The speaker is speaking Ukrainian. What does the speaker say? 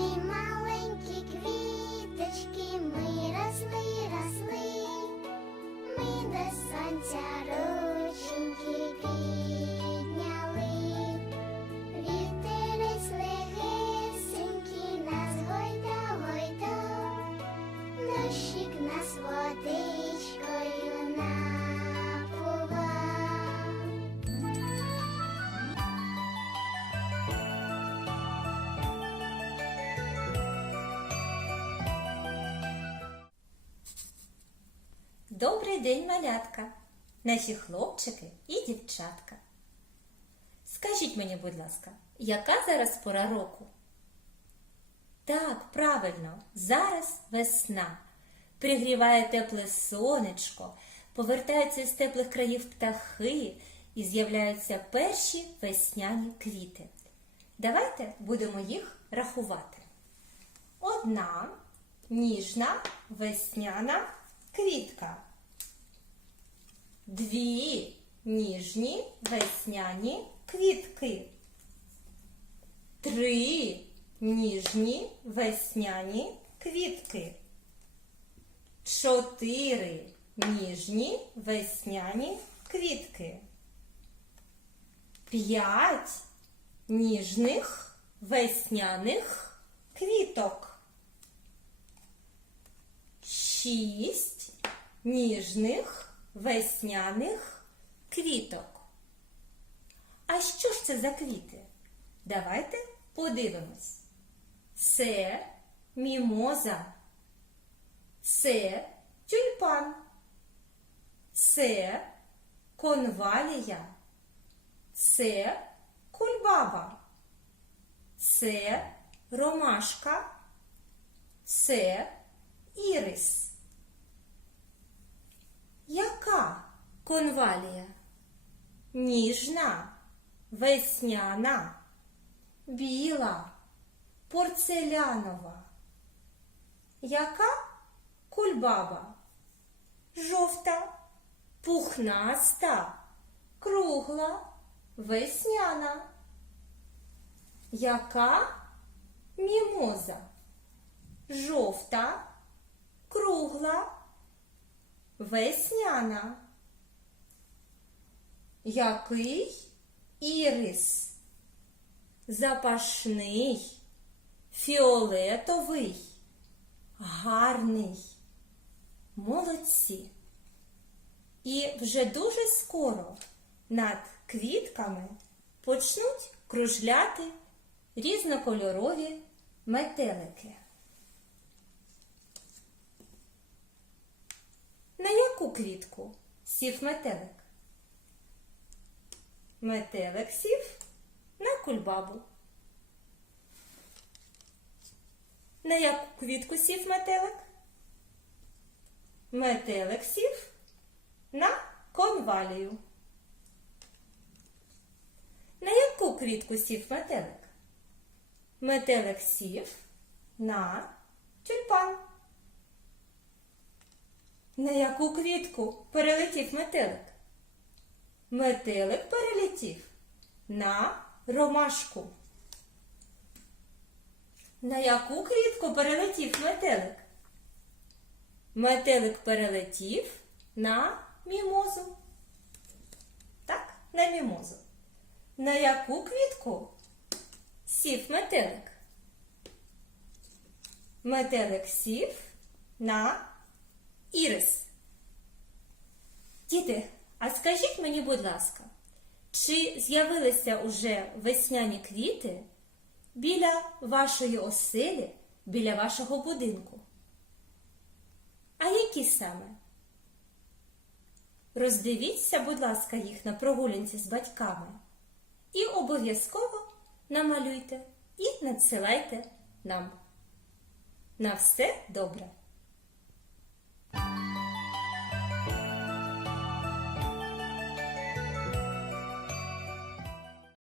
маленькі квіточки, ми росли, росли, ми до сонця рученьки Добрий день, малятка, наші хлопчики і дівчатка. Скажіть мені, будь ласка, яка зараз пора року? Так, правильно, зараз весна. Пригріває тепле сонечко, повертаються з теплих країв птахи і з'являються перші весняні квіти. Давайте будемо їх рахувати. Одна ніжна весняна квітка. Дві ніжні весняні квітки. Три ніжні весняні квітки. Чотири ніжні весняні квітки. П'ять ніжних весняних квіток. Шість ніжних весняних квіток. А що ж це за квіти? Давайте подивимось. Це мімоза. Це тюльпан. Це конвалія. Це кульбаба. Це ромашка. Це ірис. Яка конвалія? Ніжна, весняна, біла, порцелянова. Яка кульбаба? Жовта, пухнаста, кругла, весняна. Яка мімоза? Жовта, кругла, весняна. Який ірис? Запашний, фіолетовий, гарний. Молодці. І вже дуже скоро над квітками почнуть кружляти різнокольорові метелики. На яку квітку сів метелик? Метелик сів на кульбабу. На яку квітку сів метелик? Метелик сів на конвалію. На яку квітку сів метелик? Метелик сів на тюльпан. На яку квітку перелетів метелик? Метелик перелетів на ромашку. На яку квітку перелетів метелик? Метелик перелетів на мімозу. Так, на мімозу. На яку квітку сів метелик? Метелик сів на ірис. Діти, мені, будь ласка, чи з'явилися уже весняні квіти біля вашої оселі, біля вашого будинку? А які саме? Роздивіться, будь ласка, їх на прогулянці з батьками і обов'язково намалюйте і надсилайте нам. На все добре!